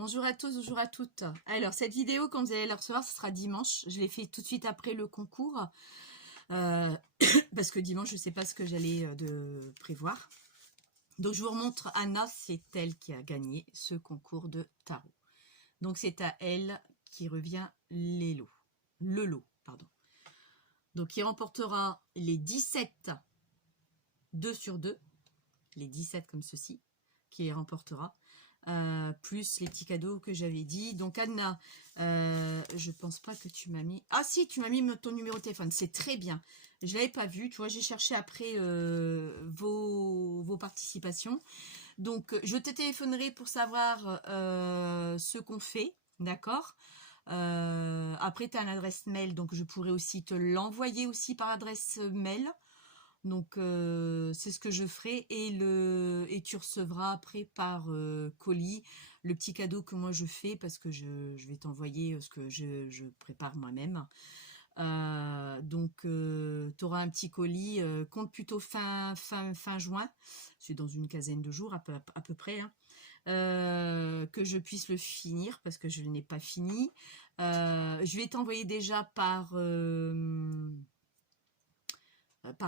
Bonjour à tous, bonjour à toutes. Alors, cette vidéo, quand vous allez la recevoir, ce sera dimanche. Je l'ai fait tout de suite après le concours. Parce que dimanche, je ne sais pas ce que j'allais de prévoir. Donc, je vous remontre Anna, c'est elle qui a gagné ce concours de tarot. Donc, c'est à elle qui revient le lot, pardon. Donc, il remportera les 17 2 sur 2, les 17 comme ceci, qui les remportera. Plus les petits cadeaux que j'avais dit. Donc Anna, je pense pas que tu m'as mis... Ah si, tu m'as mis ton numéro de téléphone, c'est très bien. Je l'avais pas vu, tu vois, j'ai cherché après vos participations. Donc je te téléphonerai pour savoir ce qu'on fait, d'accord. Après tu as une adresse mail, donc je pourrais aussi te l'envoyer aussi par adresse mail. Donc c'est ce que je ferai et tu recevras après par colis le petit cadeau que moi je fais parce que je vais t'envoyer ce que je prépare moi-même. Donc tu auras un petit colis, compte plutôt fin juin, c'est dans une quinzaine de jours à peu près, hein. Que je puisse le finir parce que je n'ai pas fini. Je vais t'envoyer déjà par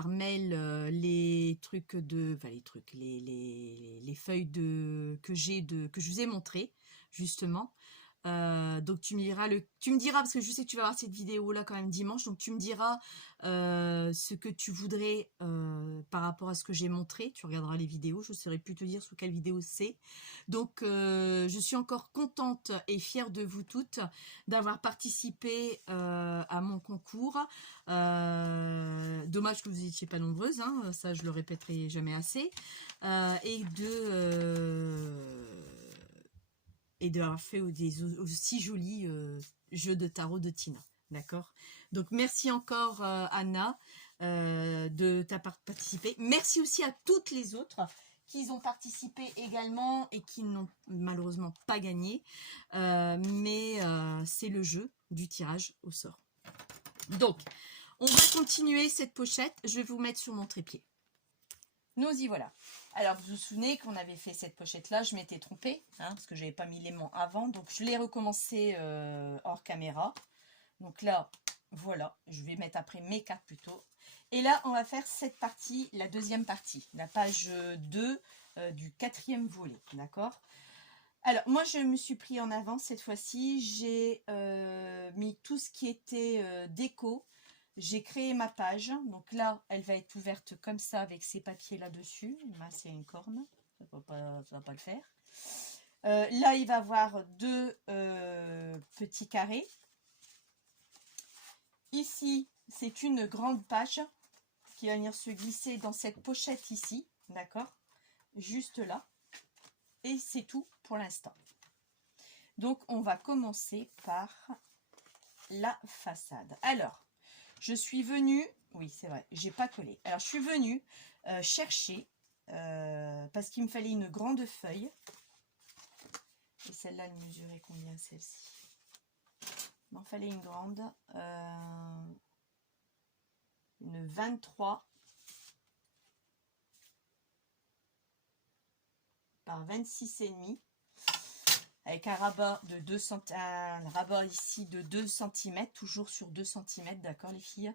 mail les trucs de, enfin les feuilles que je vous ai montré justement. Donc tu me diras parce que je sais que tu vas voir cette vidéo là quand même dimanche, donc tu me diras ce que tu voudrais par rapport à ce que j'ai montré. Tu regarderas les vidéos, je ne saurais plus te dire sous quelle vidéo c'est. Donc je suis encore contente et fière de vous toutes d'avoir participé à mon concours. Dommage que vous n'étiez pas nombreuses, hein, ça je le répéterai jamais assez. Et d'avoir fait des aussi jolis jeux de tarot de Tina. D'accord. Donc, merci encore, Anna, de ta participé. Merci aussi à toutes les autres qui ont participé également et qui n'ont malheureusement pas gagné. Mais c'est le jeu du tirage au sort. Donc, on va continuer cette pochette. Je vais vous mettre sur mon trépied. Nous y voilà. Alors, vous vous souvenez qu'on avait fait cette pochette-là, je m'étais trompée, hein, parce que je n'avais pas mis l'aimant avant. Donc, je l'ai recommencé hors caméra. Donc là, voilà, je vais mettre après mes cartes plutôt. Et là, on va faire cette partie, la deuxième partie, la page 2 du 4e volet, d'accord? Alors, moi, je me suis pris en avant cette fois-ci. J'ai mis tout ce qui était déco. J'ai créé ma page. Donc là, elle va être ouverte comme ça avec ces papiers là-dessus. Là, c'est une corne. Ça va pas le faire. Là, il va y avoir deux petits carrés. Ici, c'est une grande page qui va venir se glisser dans cette pochette ici. D'accord? Juste là. Et c'est tout pour l'instant. Donc, on va commencer par la façade. Alors, je suis venue, oui c'est vrai, j'ai pas collé. Alors, je suis venue chercher, parce qu'il me fallait une grande feuille. Et celle-là, elle mesurait combien celle-ci? Il m'en fallait une grande, une 23 par 26,5. Avec un rabat de 2 cm, un rabat ici de 2 cm, toujours sur 2 cm, d'accord les filles.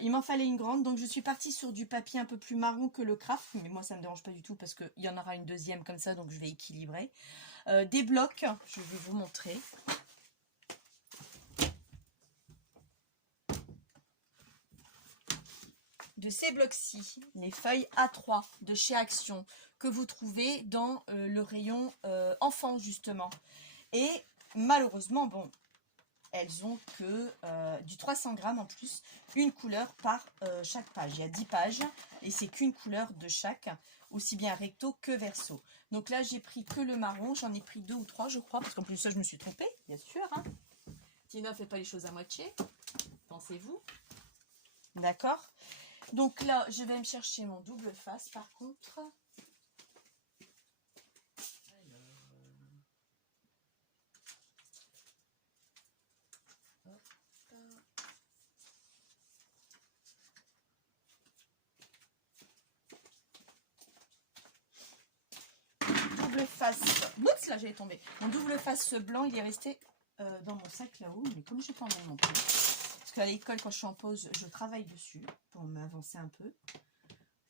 Il m'en fallait une grande, donc je suis partie sur du papier un peu plus marron que le craft, mais moi ça ne me dérange pas du tout parce qu'il y en aura une deuxième comme ça, donc je vais équilibrer. Des blocs, je vais vous montrer. De ces blocs-ci, les feuilles A3 de chez Action, que vous trouvez dans le rayon enfant justement. Et malheureusement, bon, elles ont que du 300 grammes en plus, une couleur par chaque page. Il y a 10 pages et c'est qu'une couleur de chaque, aussi bien recto que verso. Donc là, j'ai pris que le marron, j'en ai pris 2 ou 3 je crois, parce qu'en plus ça, je me suis trompée, bien sûr. Hein. Tina ne fait pas les choses à moitié, pensez-vous. D'accord. Donc là, je vais me chercher mon double face par contre. double face, oups là j'ai tombé, mon double face blanc il est resté dans mon sac là-haut, mais comme je n'ai pas envie de monter, parce qu'à l'école quand je suis en pause, je travaille dessus pour m'avancer un peu.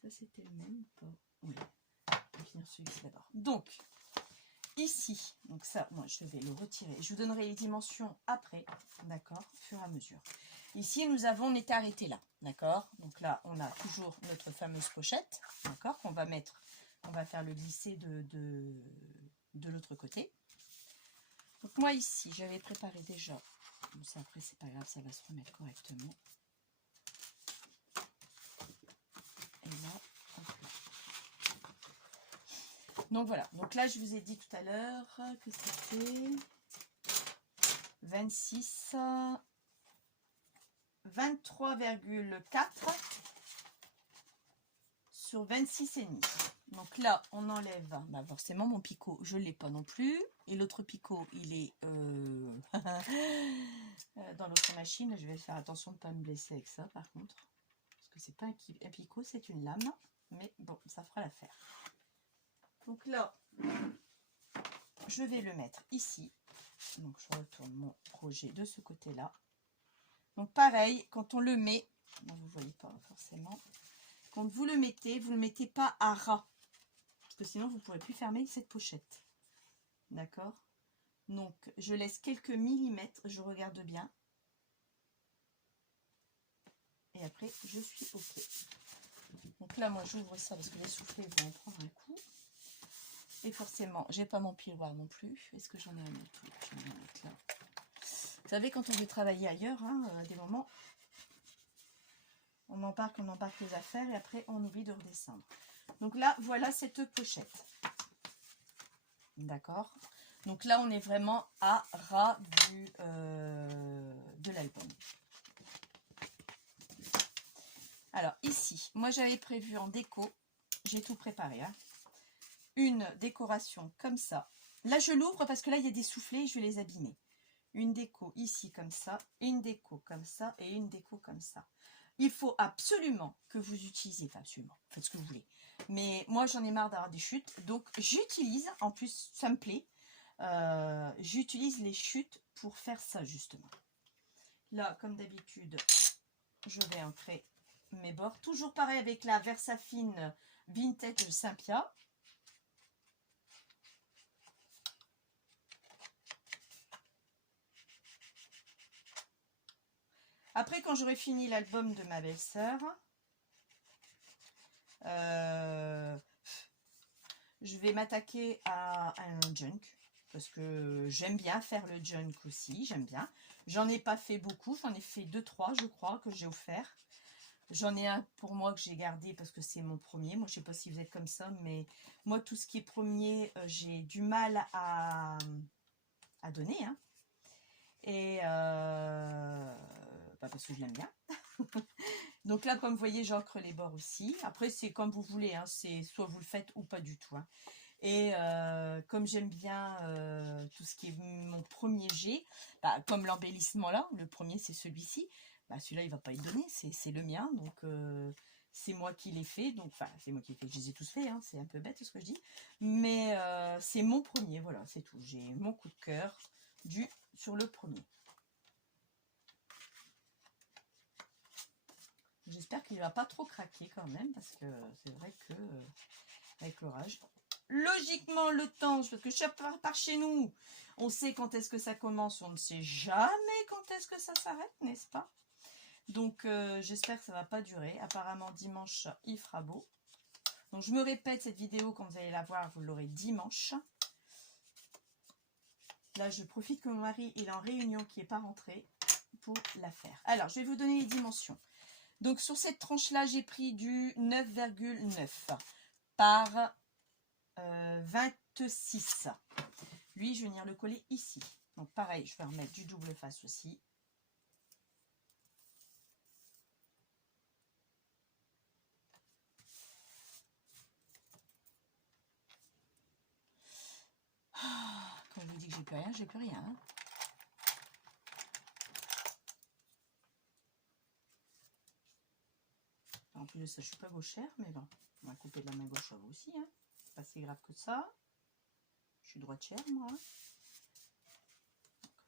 Ça c'était le même ou pas? Oui, on va finir celui-ci d'abord. Donc, ici, donc ça, moi je vais le retirer. Je vous donnerai les dimensions après, d'accord, au fur et à mesure. Ici, on était arrêté là, d'accord. Donc là, on a toujours notre fameuse pochette, d'accord, qu'on va mettre, on va faire le glisser de l'autre côté. Donc moi ici, j'avais préparé déjà, ça après c'est pas grave, ça va se remettre correctement. Et là, hop là. Donc voilà, donc là je vous ai dit tout à l'heure que c'était 26, 23,4 sur 26,5. Donc là on enlève, bah forcément mon picot je ne l'ai pas non plus, et l'autre picot il est dans l'autre machine. Je vais faire attention de ne pas me blesser avec ça par contre, parce que c'est pas un picot, c'est une lame, mais bon ça fera l'affaire. Donc là, je vais le mettre ici. Donc je retourne mon projet de ce côté-là. Donc pareil, quand on le met, bon, vous ne voyez pas forcément, quand vous le mettez pas à ras, parce que sinon vous ne pourrez plus fermer cette pochette. D'accord? Donc je laisse quelques millimètres, je regarde bien. Et après, je suis OK. Donc là, moi j'ouvre ça parce que les soufflets vont en prendre un coup. Et forcément, j'ai pas mon piloir non plus. Est-ce que j'en ai un autre? J'en ai un autre là. Vous savez, quand on veut travailler ailleurs, hein, à des moments, on embarque les affaires et après on oublie de redescendre. Donc là, voilà cette pochette. D'accord? Donc là, on est vraiment à ras de l'album. Alors ici, moi j'avais prévu en déco, j'ai tout préparé, hein, une décoration comme ça. Là, je l'ouvre parce que là, il y a des soufflets, je vais les abîmer. Une déco ici comme ça, une déco comme ça et une déco comme ça. Il faut absolument que vous utilisiez, enfin absolument, faites ce que vous voulez. Mais moi, j'en ai marre d'avoir des chutes, donc j'utilise, en plus, ça me plaît, j'utilise les chutes pour faire ça justement. Là, comme d'habitude, je vais ancrer mes bords. Toujours pareil avec la Versafine Vintage Saint-Pia. Après, quand j'aurai fini l'album de ma belle-sœur, je vais m'attaquer à un junk. Parce que j'aime bien faire le junk aussi, j'aime bien. J'en ai pas fait beaucoup, j'en ai fait 2-3 je crois que j'ai offert. J'en ai un pour moi que j'ai gardé parce que c'est mon premier. Moi je sais pas si vous êtes comme ça, mais moi tout ce qui est premier, j'ai du mal à donner. Hein. Et parce que je l'aime bien. Donc là, comme vous voyez, j'encre les bords aussi. Après, c'est comme vous voulez. Hein. C'est soit vous le faites ou pas du tout. Hein. Et comme j'aime bien tout ce qui est mon premier jet, bah, comme l'embellissement là, le premier c'est celui-ci. Bah, celui-là, il va pas être donné. C'est le mien. Donc, c'est moi qui l'ai fait. Donc, enfin, c'est moi qui l'ai fait. Je les ai tous faits. Hein. C'est un peu bête ce que je dis. Mais c'est mon premier. Voilà, c'est tout. J'ai mon coup de cœur sur le premier. J'espère qu'il ne va pas trop craquer quand même, parce que c'est vrai que avec l'orage. Logiquement, le temps, parce que chaque part chez nous, on sait quand est-ce que ça commence, on ne sait jamais quand est-ce que ça s'arrête, n'est-ce pas? Donc, j'espère que ça ne va pas durer. Apparemment, dimanche, il fera beau. Donc, je me répète, cette vidéo, quand vous allez la voir, vous l'aurez dimanche. Là, je profite que mon mari il est en réunion, qui n'est pas rentré, pour la faire. Alors, je vais vous donner les dimensions. Donc, sur cette tranche-là, j'ai pris du 9,9 par 26. Lui, je vais venir le coller ici. Donc, pareil, je vais remettre du double face aussi. Quand je vous dis que j'ai plus rien, j'ai plus rien. Hein. En plus de ça, je suis pas gauchère, mais bon, on va couper de la main gauche à vous aussi. Hein. C'est pas si grave que ça. Je suis droitière, moi.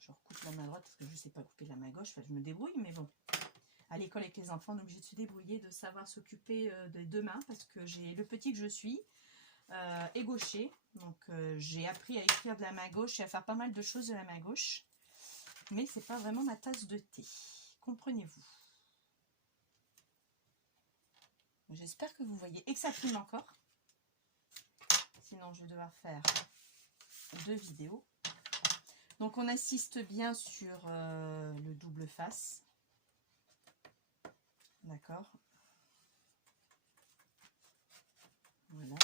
Je recoupe la main droite parce que je ne sais pas couper la main gauche. Enfin, je me débrouille, mais bon. À l'école avec les enfants, on est obligé de se débrouiller, de savoir s'occuper des deux mains parce que j'ai le petit que je suis est gaucher. Donc, j'ai appris à écrire de la main gauche et à faire pas mal de choses de la main gauche. Mais c'est pas vraiment ma tasse de thé. Comprenez-vous? J'espère que vous voyez et que ça filme encore. Sinon, je vais devoir faire 2 vidéos. Donc, on insiste bien sur le double face. D'accord. Voilà.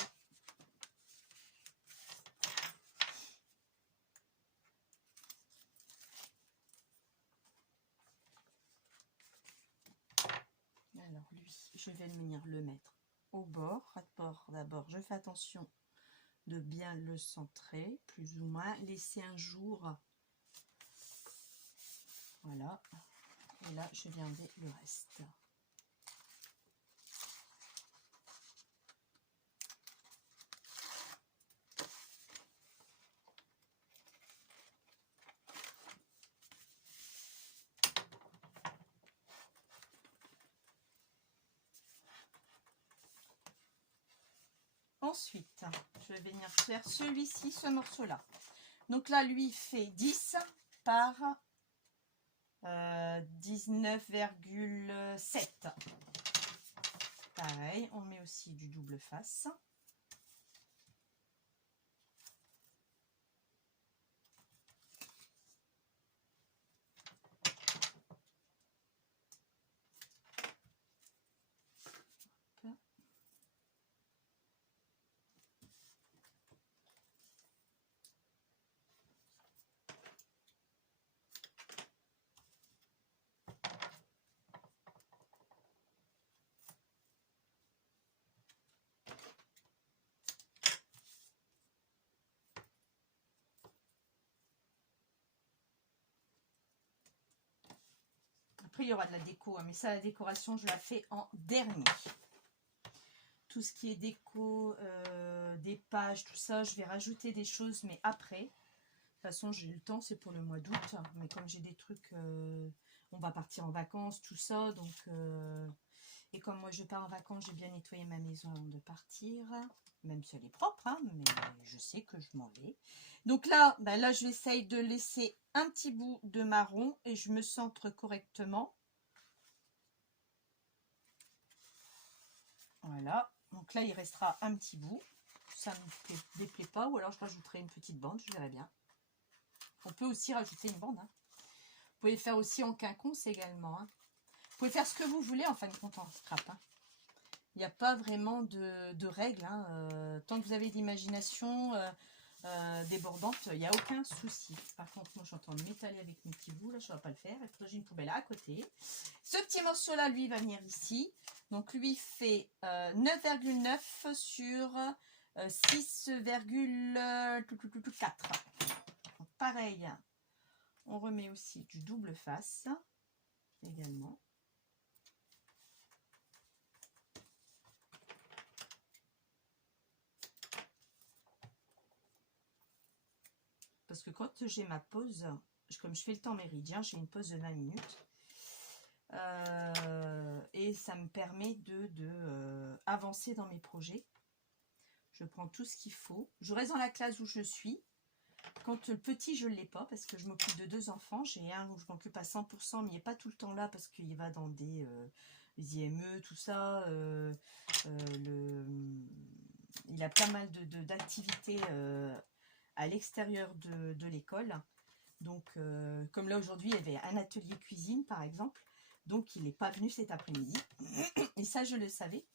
Alors, lui, je vais venir le mettre au bord. D'abord, je fais attention de bien le centrer, plus ou moins. Laisser un jour. Voilà. Et là, je viens enlever le reste. Ensuite, je vais venir faire celui-ci, ce morceau-là. Donc là, lui fait 10 par 19,7. Pareil, on met aussi du double face. Après, il y aura de la déco, mais ça, la décoration, je la fais en dernier. Tout ce qui est déco, des pages, tout ça, je vais rajouter des choses, mais après. De toute façon, j'ai eu le temps, c'est pour le mois d'août. Mais comme j'ai des trucs, on va partir en vacances, tout ça. Donc, et comme moi, je pars en vacances, j'ai bien nettoyé ma maison avant de partir. Même si elle est propre, hein, mais je sais que je m'en vais. Donc là, ben là, je vais essayer de laisser un petit bout de marron et je me centre correctement. Voilà. Donc là, il restera un petit bout. Ça ne me déplaît pas. Ou alors, je rajouterai une petite bande. Je verrai bien. On peut aussi rajouter une bande. Hein. Vous pouvez le faire aussi en quinconce également. Hein. Vous pouvez faire ce que vous voulez en fin de compte en scrap. Hein. Il n'y a pas vraiment de règles. Hein. Tant que vous avez de l'imagination débordante, il n'y a aucun souci. Par contre, moi, je suis en train de m'étaler avec mes petits bouts. Là, je ne vais pas le faire. Et j'ai une poubelle à côté. Ce petit morceau-là, lui, va venir ici. Donc, lui fait 9,9 sur 6,4. Pareil, on remet aussi du double face également. Parce que quand j'ai ma pause, comme je fais le temps méridien, j'ai une pause de 20 minutes. Et ça me permet de avancer dans mes projets. Je prends tout ce qu'il faut. Je reste dans la classe où je suis. Quand le petit, je ne l'ai pas parce que je m'occupe de 2 enfants. J'ai un où je m'occupe à 100%, mais il n'est pas tout le temps là parce qu'il va dans des IME, tout ça. Il a pas mal d'activités à l'extérieur de l'école. Donc, comme là aujourd'hui, il y avait un atelier cuisine, par exemple. Donc, il n'est pas venu cet après-midi. Et ça, je le savais.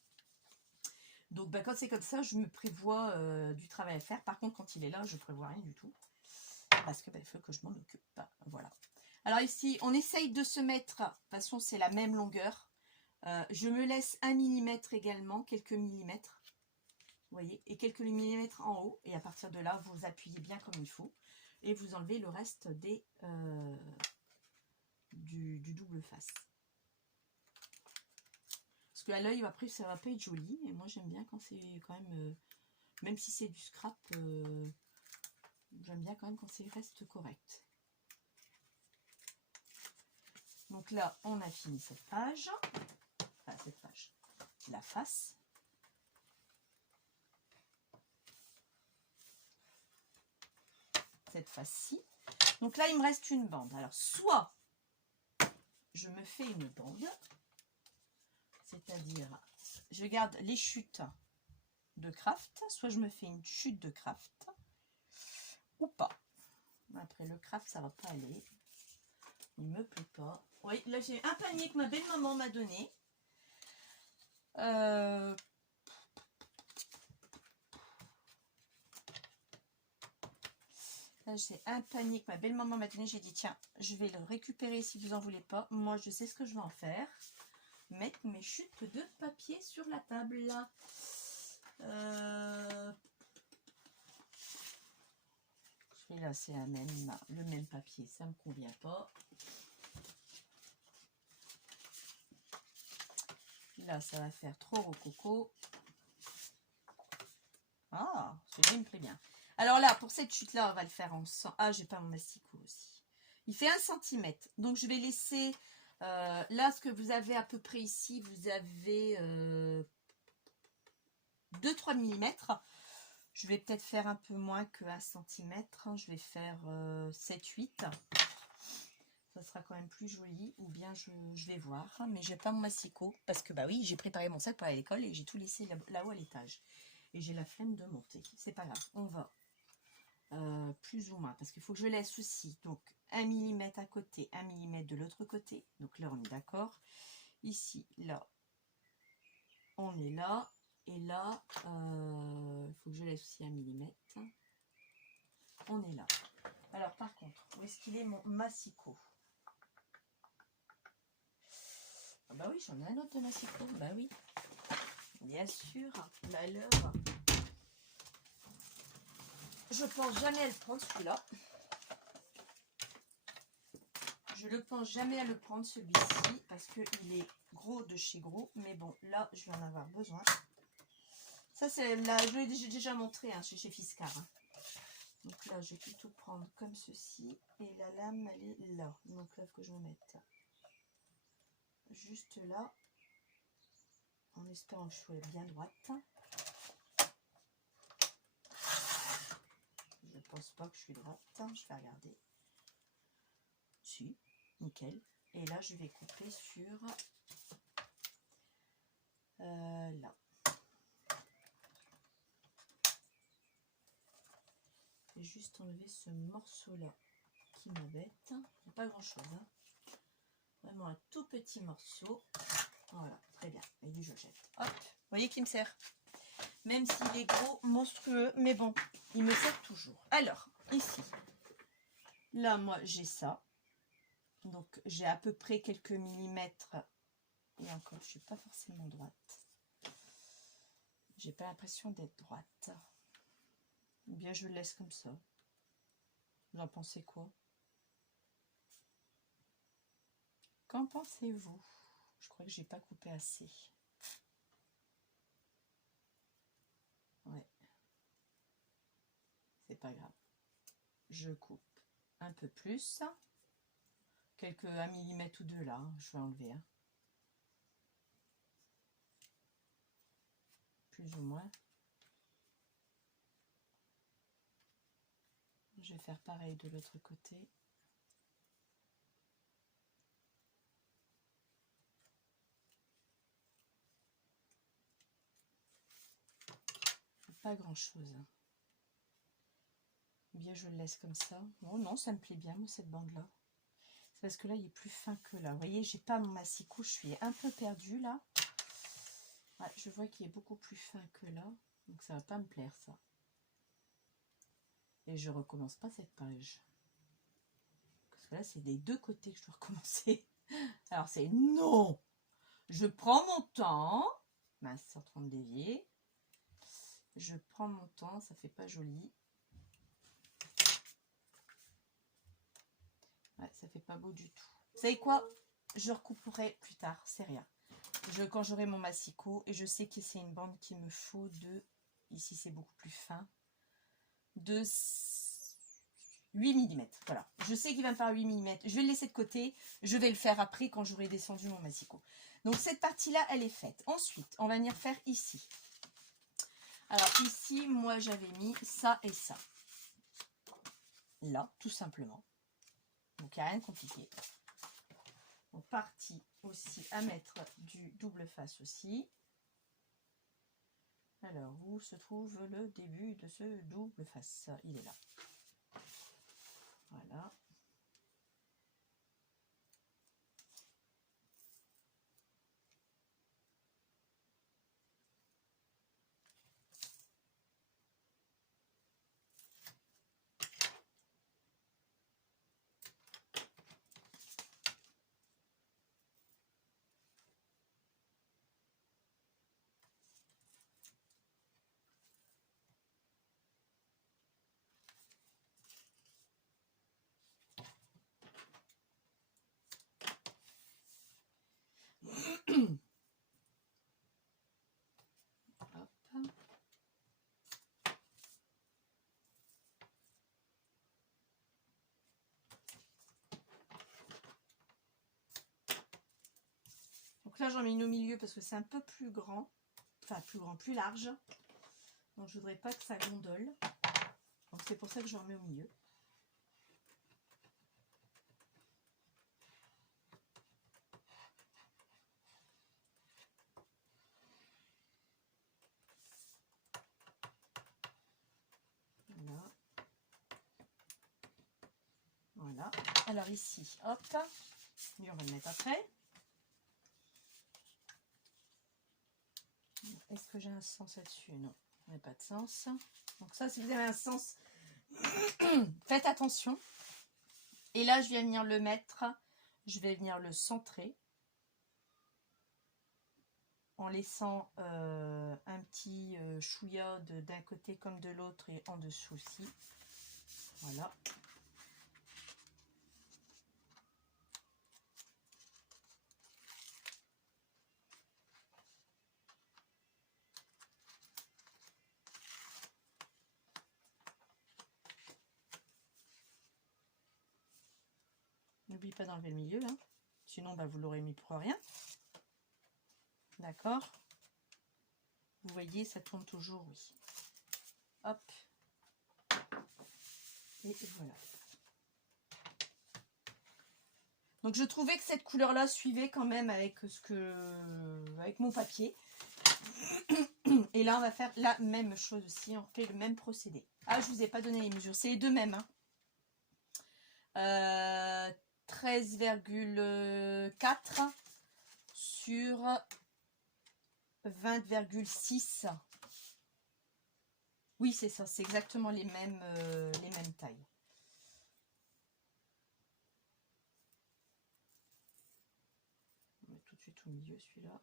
Donc, ben, quand c'est comme ça, je me prévois du travail à faire. Par contre, quand il est là, je ne prévois rien du tout. Parce que il faut que je m'en occupe. Voilà. Alors ici, on essaye de se mettre... De toute façon, c'est la même longueur. Je me laisse 1 millimètre également, quelques millimètres. Vous voyez, et quelques millimètres en haut. Et à partir de là, vous appuyez bien comme il faut. Et vous enlevez le reste du double face. Parce qu'à l'œil, après, ça va pas être joli. Et moi, j'aime bien quand c'est quand même... même si c'est du scrap, J'aime bien quand même quand c'est reste correct. Donc là, on a fini cette page. Enfin, cette page. La face. Cette face-ci. Donc là, il me reste une bande. Alors, soit je me fais une bande, c'est-à-dire, je garde les chutes de craft, soit je me fais une chute de craft, ou pas. Après, le craft, ça va pas aller. Il me plaît pas. Oui, là, j'ai un panier que ma belle-maman m'a donné. Là, j'ai un panier que ma belle-maman m'a donné. J'ai dit, tiens, je vais le récupérer si vous en voulez pas. Moi, je sais ce que je vais en faire. Mettre mes chutes de papier sur la table. Celui-là, c'est le même papier. Ça me convient pas. Là, ça va faire trop rococo. Ah, celui-là, il me plaît bien. Alors là, pour cette chute-là, on va le faire en 100. Ah, j'ai pas mon masticot aussi. Il fait 1 cm. Donc, je vais laisser... là, ce que vous avez à peu près ici, vous avez 2-3 mm. Je vais peut-être faire un peu moins que 1 cm. Je vais faire 7-8. Ça sera quand même plus joli. Ou bien je vais voir. Mais je n'ai pas mon masticot. Parce que, bah oui, j'ai préparé mon sac pour aller à l'école et j'ai tout laissé là-haut à l'étage. Et j'ai la flemme de monter. C'est pas grave. On va plus ou moins. Parce qu'il faut que je laisse aussi. Donc, 1 mm à côté, 1 mm de l'autre côté. Donc là, on est d'accord. Ici, là, on est là. Et là, il faut que je laisse aussi 1 mm. On est là. Alors, par contre, où est-ce qu'il est mon massicot? Ah bah oui, j'en ai un autre de massicot. Bah oui. Bien sûr. Malheur. Je pense jamais à le prendre, celui-là. Je ne pense jamais à le prendre, celui-ci, parce qu'il est gros de chez gros. Mais bon, là, je vais en avoir besoin. Ça, c'est là, je l'ai déjà montré hein, chez Fiscar. Hein. Donc là, je vais plutôt prendre comme ceci. Et la lame, elle est là. Donc là, il faut que je me mette juste là. En espérant que je sois bien droite. Je ne pense pas que je suis droite. Je vais regarder. Si, nickel. Et là, je vais couper sur là. Je vais juste enlever ce morceau-là qui m'embête. Pas grand-chose. Hein. Vraiment un tout petit morceau. Voilà, très bien. Et lui, je jette. Hop, vous voyez qu'il me sert. Même s'il est gros, monstrueux, mais bon, il me sert toujours. Alors, ici, là, moi, j'ai ça. Donc, j'ai à peu près quelques millimètres. Et encore, je ne suis pas forcément droite. J'ai pas l'impression d'être droite. Ou bien, je le laisse comme ça. Vous en pensez quoi? Qu'en pensez-vous? Je crois que j'ai pas coupé assez. Ouais. C'est pas grave. Je coupe un peu plus. Quelques 1 mm ou 2 là. Hein, je vais enlever. Hein. Plus ou moins. Je vais faire pareil de l'autre côté. Pas grand chose. Bien, je le laisse comme ça. Oh non, ça me plaît bien, moi, cette bande-là. C'est parce que là, il est plus fin que là. Vous voyez, j'ai pas mon massicot, je suis un peu perdue là. Ouais, je vois qu'il est beaucoup plus fin que là. Donc, ça va pas me plaire, ça. Et je recommence pas cette page. Parce que là, c'est des deux côtés que je dois recommencer. Alors, c'est non. Je prends mon temps. Mince, c'est en train de dévier. Je prends mon temps, ça fait pas joli. Ouais, ça fait pas beau du tout. Vous savez quoi? Je recouperai plus tard, c'est rien. Quand j'aurai mon massicot, et je sais que c'est une bande qu'il me faut de... Ici, c'est beaucoup plus fin. De 8 mm, voilà. Je sais qu'il va me faire 8 mm. Je vais le laisser de côté. Je vais le faire après quand j'aurai descendu mon massicot. Donc cette partie-là, elle est faite. Ensuite, on va venir faire ici. Alors ici, moi j'avais mis ça et ça. Là, tout simplement. Donc il n'y a rien de compliqué. Donc partie aussi à mettre du double face aussi. Alors, où se trouve le début de ce double face? Il est là. Voilà. Hop. Donc là, j'en mets une au milieu parce que c'est un peu plus grand. Enfin, plus grand, plus large. Donc, je voudrais pas que ça gondole. Donc, c'est pour ça que j'en mets au milieu. Voilà. Voilà. Alors ici, hop. Lui, on va le mettre après. Est-ce que j'ai un sens là-dessus? Non, il n'y a pas de sens. Donc ça, si vous avez un sens, faites attention. Et là, je vais venir le mettre, je vais venir le centrer. En laissant un petit chouïa d'un côté comme de l'autre et en dessous aussi. Voilà. N'oubliez pas d'enlever le milieu, hein. Sinon bah, vous l'aurez mis pour rien. D'accord. Vous voyez, ça tourne toujours, oui. Hop. Et voilà. Donc je trouvais que cette couleur-là suivait quand même avec avec mon papier. Et là, on va faire la même chose aussi. On fait le même procédé. Ah, je vous ai pas donné les mesures. C'est les deux mêmes. Hein. 13,4 sur 20,6. Oui, c'est ça. C'est exactement les mêmes tailles. On va mettre tout de suite au milieu celui-là.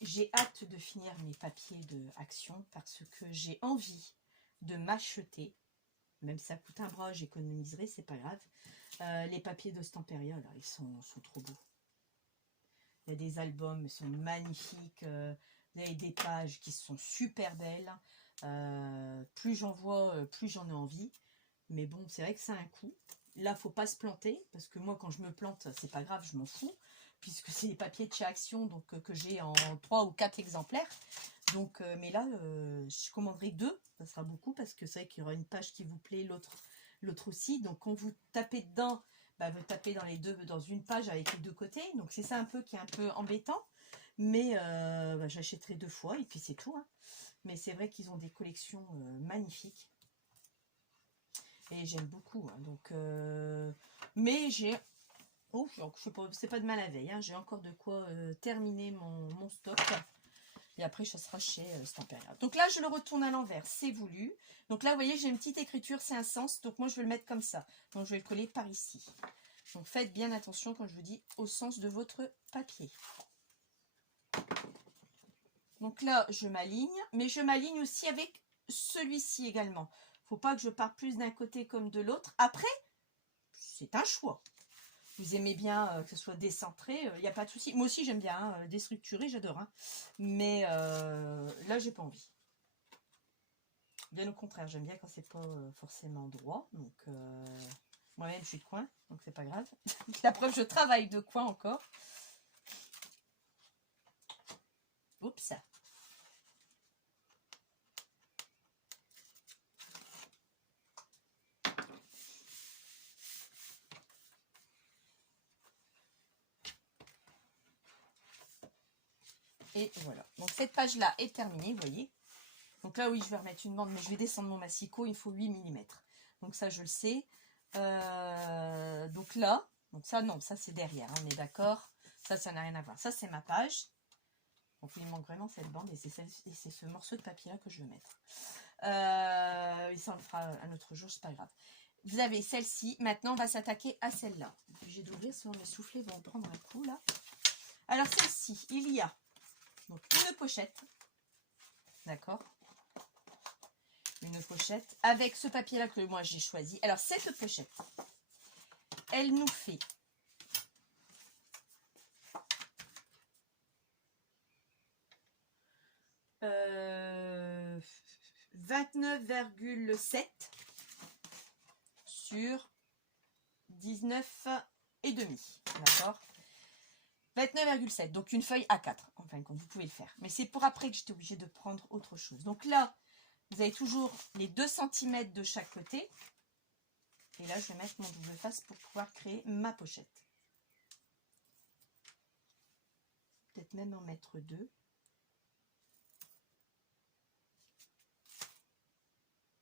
J'ai hâte de finir mes papiers de action parce que j'ai envie de m'acheter, même si ça coûte un bras, j'économiserai, c'est pas grave. Les papiers de Stamperia, là, ils sont trop beaux. Il y a des albums, ils sont magnifiques. Il y a des pages qui sont super belles. Plus j'en vois, plus j'en ai envie. Mais bon, c'est vrai que c'est un coût. Là, faut pas se planter, parce que moi, quand je me plante, c'est pas grave, je m'en fous, puisque c'est les papiers de chez Action, donc que j'ai en 3 ou 4 exemplaires. Donc, mais là, je commanderai 2, ça sera beaucoup, parce que c'est vrai qu'il y aura une page qui vous plaît, l'autre aussi. Donc, quand vous tapez dedans, bah, vous tapez dans les deux, dans une page avec les deux côtés. Donc, c'est ça un peu qui est un peu embêtant. Mais bah, j'achèterai 2 fois, et puis c'est tout. Hein. Mais c'est vrai qu'ils ont des collections magnifiques. Et j'aime beaucoup. Hein, donc, mais j'ai... Oh, c'est pas de mal à veille. Hein, j'ai encore de quoi terminer mon stock. Et après, ça sera chez Stamperia. Donc là, je le retourne à l'envers. C'est voulu. Donc là, vous voyez, j'ai une petite écriture. C'est un sens. Donc moi, je vais le mettre comme ça. Donc, je vais le coller par ici. Donc, faites bien attention, quand je vous dis, au sens de votre papier. Donc là, je m'aligne. Mais je m'aligne aussi avec celui-ci également. Faut pas que je parte plus d'un côté comme de l'autre. Après, c'est un choix. Vous aimez bien que ce soit décentré, il n'y a pas de souci. Moi aussi, j'aime bien déstructurer, j'adore. Hein. Mais là, j'ai pas envie. Bien au contraire, j'aime bien quand c'est pas forcément droit. Donc, moi-même, je suis de coin, donc c'est pas grave. La preuve, je travaille de coin encore. Oups. Et voilà. Donc, cette page-là est terminée, vous voyez. Donc là, oui, je vais remettre une bande, mais je vais descendre mon massicot. Il faut 8 mm. Donc ça, je le sais. Donc là, donc ça, non, ça, c'est derrière. Hein, on est d'accord. Ça n'a rien à voir. Ça, c'est ma page. Donc il manque vraiment cette bande et c'est ce morceau de papier là que je veux mettre. Et ça on le fera un autre jour, c'est pas grave. Vous avez celle-ci. Maintenant on va s'attaquer à celle-là. Obligé d'ouvrir sinon mes soufflets vont prendre un coup là. Alors celle-ci, il y a donc une pochette. D'accord. Une pochette avec ce papier là que moi j'ai choisi. Alors cette pochette, elle nous fait 29,7 sur 19,5. D'accord, 29,7. Donc une feuille A4. Enfin, comme vous pouvez le faire. Mais c'est pour après que j'étais obligée de prendre autre chose. Donc là, vous avez toujours les 2 cm de chaque côté. Et là, je vais mettre mon double face pour pouvoir créer ma pochette. Peut-être même en mettre 2.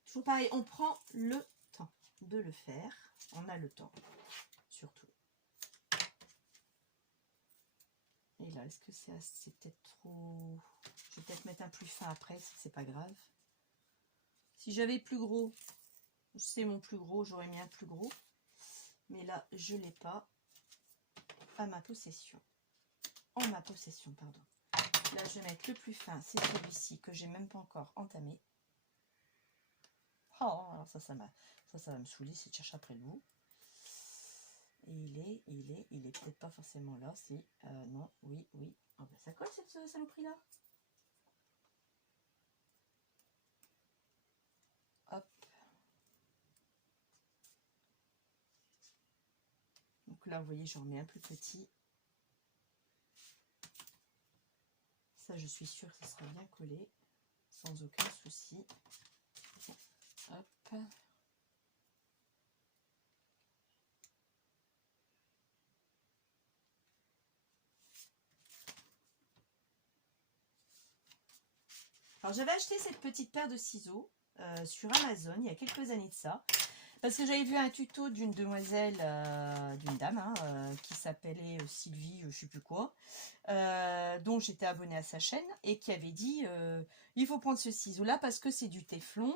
Toujours pareil, on prend le temps de le faire. On a le temps, surtout. Et là, est-ce que c'est peut-être trop... Je vais peut-être mettre un plus fin après, c'est pas grave. Si j'avais plus gros, c'est mon plus gros, j'aurais mis un plus gros. Mais là, je ne l'ai pas à ma possession. En ma possession, pardon. Là, je vais mettre le plus fin, c'est celui-ci que j'ai même pas encore entamé. Oh, alors ça va me saouler si je cherche après le bout. Et il est peut-être pas forcément là, si, non, oui. Oh, ben ça colle cette saloperie là. Hop. Donc là, vous voyez, j'en remets un plus petit. Ça, je suis sûre que ça sera bien collé, sans aucun souci. Hop. Alors, j'avais acheté cette petite paire de ciseaux sur Amazon il y a quelques années de ça. Parce que j'avais vu un tuto d'une demoiselle, d'une dame, hein, qui s'appelait Sylvie, je sais plus quoi, dont j'étais abonnée à sa chaîne et qui avait dit il faut prendre ce ciseau-là parce que c'est du téflon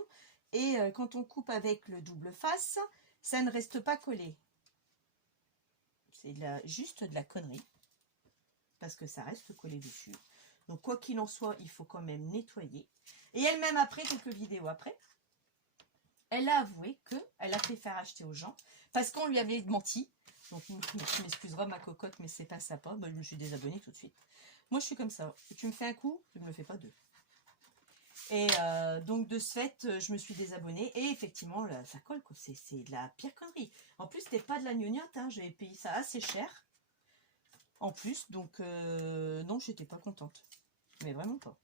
et quand on coupe avec le double face, ça ne reste pas collé. C'est juste de la connerie parce que ça reste collé dessus. Donc quoi qu'il en soit, il faut quand même nettoyer. Et elle-même après, quelques vidéos après, elle a avoué qu'elle a fait faire acheter aux gens parce qu'on lui avait menti. Donc, tu m'excuseras ma cocotte, mais c'est pas sympa. Bah, je me suis désabonnée tout de suite. Moi, je suis comme ça. Tu me fais un coup, tu ne me le fais pas deux. Et donc, de ce fait, je me suis désabonnée. Et effectivement, là, ça colle. C'est de la pire connerie. En plus, c'était pas de la gnognotte. Hein, j'avais payé ça assez cher. En plus, donc, non, j'étais pas contente. Mais vraiment pas.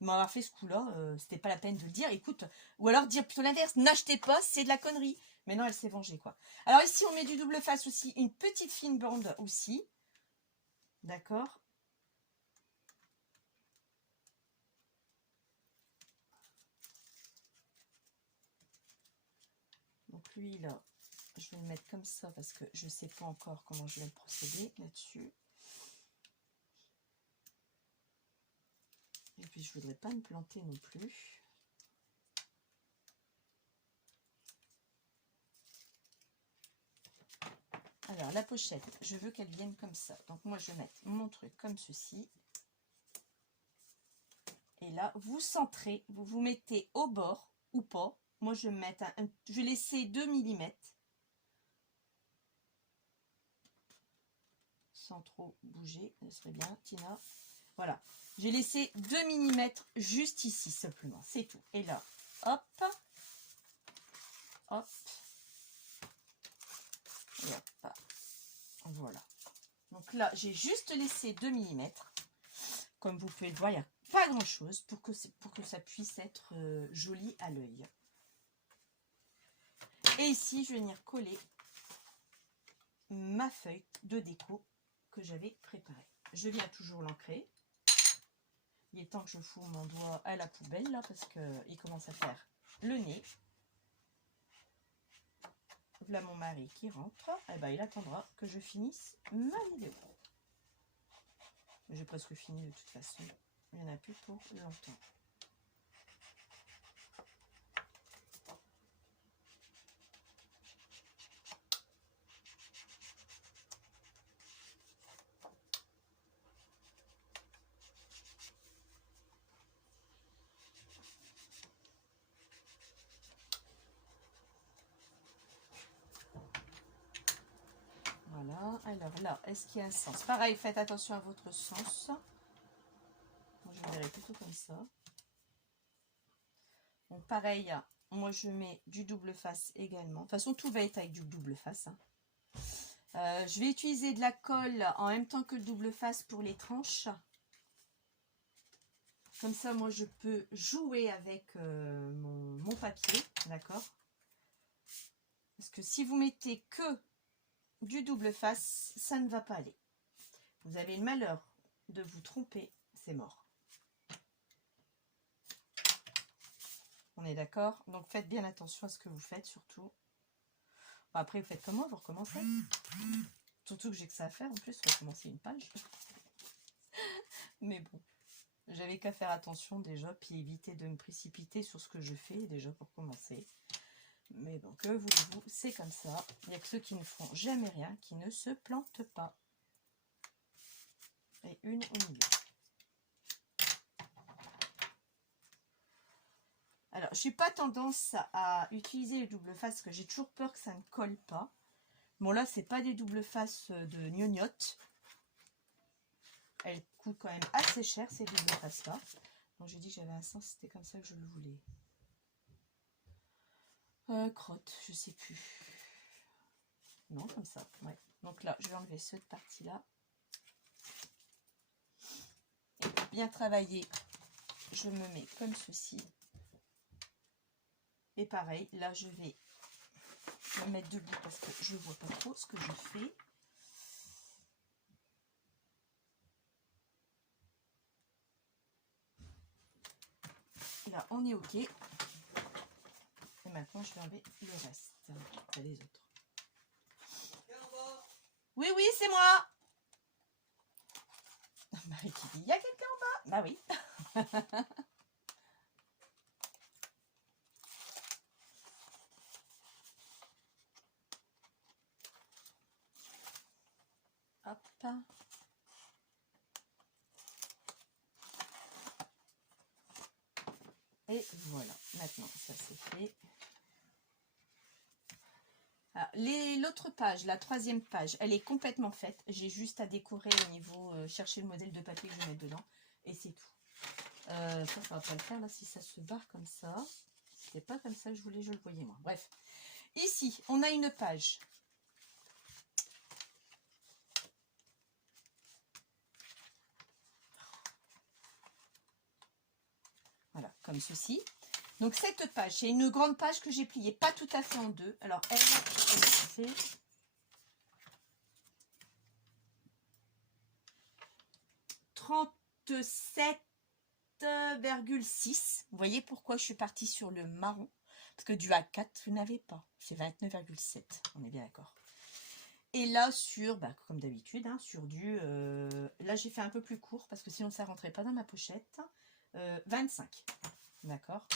M'avoir fait ce coup-là, c'était pas la peine de le dire. Écoute, ou alors dire plutôt l'inverse, n'achetez pas, c'est de la connerie. Mais non, elle s'est vengée, quoi. Alors ici, on met du double face aussi, une petite fine bande aussi. D'accord. Donc lui, là, je vais le mettre comme ça parce que je sais pas encore comment je vais procéder là-dessus. Et puis, je voudrais pas me planter non plus. Alors, la pochette, je veux qu'elle vienne comme ça. Donc, moi, je vais mettre mon truc comme ceci. Et là, vous centrez, vous vous mettez au bord ou pas. moi je vais mettre je vais laisser 2 mm sans trop bouger, ce serait bien, Tina. Voilà, j'ai laissé 2 mm juste ici simplement, c'est tout. Et là, hop, hop, et hop, voilà. Donc là, j'ai juste laissé 2 mm. Comme vous pouvez le voir, il n'y a pas grand chose pour que ça puisse être joli à l'œil. Et ici, je vais venir coller ma feuille de déco que j'avais préparée. Je viens toujours l'ancrer. Il est temps que je fourre mon doigt à la poubelle là parce qu'il commence à faire le nez. Voilà mon mari qui rentre. Et ben, il attendra que je finisse ma vidéo. J'ai presque fini de toute façon. Il n'y en a plus pour longtemps. Voilà, alors là, est-ce qu'il y a un sens? Pareil, faites attention à votre sens. Moi, je verrai plutôt comme ça. Donc, pareil, moi, je mets du double face également. De toute façon, tout va être avec du double face. Hein. Je vais utiliser de la colle en même temps que le double face pour les tranches. Comme ça, moi, je peux jouer avec mon papier, d'accord? Parce que si vous mettez que du double face, ça ne va pas aller. Vous avez le malheur de vous tromper, c'est mort. On est d'accord? Donc faites bien attention à ce que vous faites surtout. Bon, après vous faites comment? Vous recommencez. Surtout que j'ai que ça à faire en plus, recommencer une page. Mais bon, j'avais qu'à faire attention déjà, puis éviter de me précipiter sur ce que je fais déjà pour commencer. Mais bon, que voulez-vous, c'est comme ça. Il n'y a que ceux qui ne font jamais rien, qui ne se plantent pas. Et une au milieu. Alors, je n'ai pas tendance à utiliser le double face parce que j'ai toujours peur que ça ne colle pas. Bon, là, c'est pas des double face de gnognotte. Elles coûtent quand même assez cher, ces double faces là. Donc, j'ai dit que j'avais un sens, c'était comme ça que je le voulais. Crotte, je sais plus. Non, comme ça, ouais. Donc là, je vais enlever cette partie-là. Et pour bien travailler, je me mets comme ceci. Et pareil, là, je vais me mettre debout parce que je ne vois pas trop ce que je fais. Là, on est OK. Et maintenant, je vais enlever le reste. Les autres. Oui, oui, c'est moi. Marie qui dit, il y a quelqu'un en bas? Bah oui. Hop. Et voilà, maintenant ça c'est fait. L'autre page, la troisième page, elle est complètement faite. J'ai juste à décorer au niveau, chercher le modèle de papier que je vais mettre dedans. Et c'est tout. Ça va pas le faire là si ça se barre comme ça. C'était pas comme ça que je voulais, je le voyais moi. Bref. Ici, on a une page. Voilà, comme ceci. Donc cette page, c'est une grande page que j'ai pliée, pas tout à fait en deux. Alors elle fait 37,6. Vous voyez pourquoi je suis partie sur le marron? Parce que du A4, vous n'avez pas. C'est 29,7. On est bien d'accord. Et là, sur, bah, comme d'habitude, hein, sur du... là, j'ai fait un peu plus court parce que sinon, ça ne rentrait pas dans ma pochette. 25. D'accord.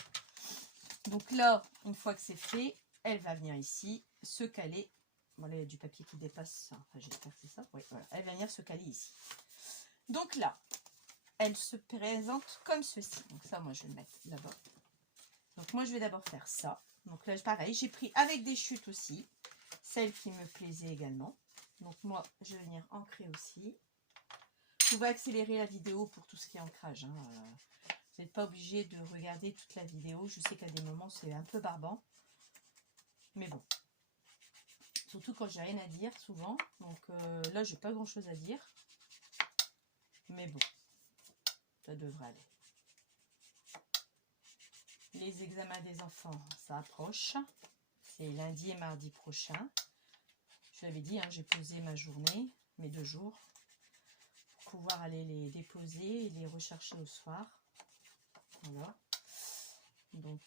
Donc là, une fois que c'est fait, elle va venir ici se caler. Bon, là, il y a du papier qui dépasse. Enfin, j'espère que c'est ça. Oui, voilà. Elle va venir se caler ici. Donc là, elle se présente comme ceci. Donc ça, moi, je vais le mettre d'abord. Donc moi, je vais d'abord faire ça. Donc là, pareil, j'ai pris avec des chutes aussi. Celle qui me plaisait également. Donc moi, je vais venir ancrer aussi. Vous pouvez accélérer la vidéo pour tout ce qui est ancrage. Hein. Vous n'êtes pas obligé de regarder toute la vidéo. Je sais qu'à des moments, c'est un peu barbant. Mais bon. Surtout quand j'ai rien à dire, souvent. Donc là, j'ai pas grand-chose à dire. Mais bon, ça devrait aller. Les examens des enfants, ça approche. C'est lundi et mardi prochain. Je l'avais dit, hein, j'ai posé ma journée, mes 2 jours, pour pouvoir aller les déposer et les rechercher au soir. Voilà. Donc,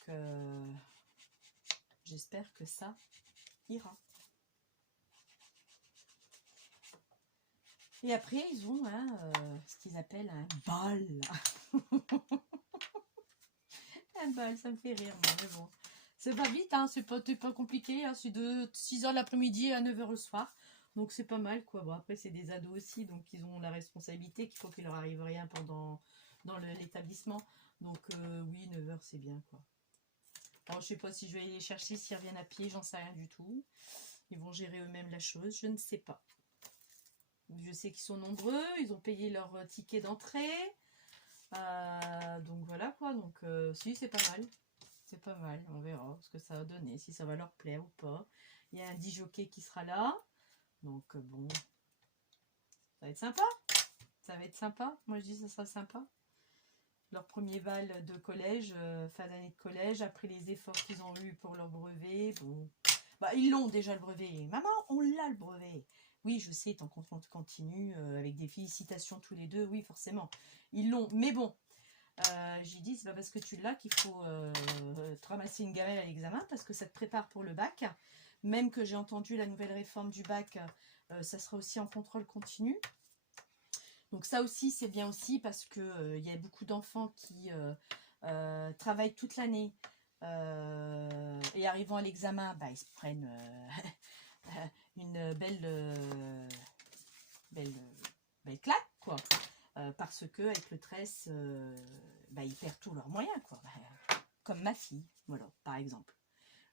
j'espère que ça ira. Et après, ils ont ce qu'ils appellent un bal. Un bal, ça me fait rire, moi, mais bon. C'est pas vite, hein, c'est pas compliqué. Hein, c'est de 6h l'après-midi à 9h le soir. Donc c'est pas mal, quoi. Bon, après, c'est des ados aussi, donc ils ont la responsabilité qu'il faut qu'il leur arrive rien dans l'établissement. Donc oui, 9h, c'est bien, quoi. Alors, je sais pas si je vais aller les chercher, s'ils reviennent à pied, j'en sais rien du tout. Ils vont gérer eux-mêmes la chose, je ne sais pas. Je sais qu'ils sont nombreux, ils ont payé leur ticket d'entrée. Donc voilà quoi, donc si c'est pas mal. C'est pas mal, on verra ce que ça va donner, si ça va leur plaire ou pas. Il y a un DJ qui sera là. Donc bon, ça va être sympa. Ça va être sympa, moi je dis ça sera sympa. Leur premier bal de collège, fin d'année de collège, après les efforts qu'ils ont eu pour leur brevet, bon. Bah ils l'ont déjà le brevet. Maman, on l'a le brevet. Oui, je sais, en contrôle continu, avec des félicitations tous les deux, oui, forcément. Ils l'ont, mais bon, j'ai dit, c'est pas parce que tu l'as qu'il faut te ramasser une gamelle à l'examen, parce que ça te prépare pour le bac. Même que j'ai entendu la nouvelle réforme du bac, ça sera aussi en contrôle continu. Donc ça aussi, c'est bien aussi, parce que il y a beaucoup d'enfants qui travaillent toute l'année, et arrivant à l'examen, bah, ils se prennent une belle claque, quoi. Parce que avec le tresse, bah, ils perdent tous leurs moyens, quoi. Bah, comme ma fille, voilà, par exemple.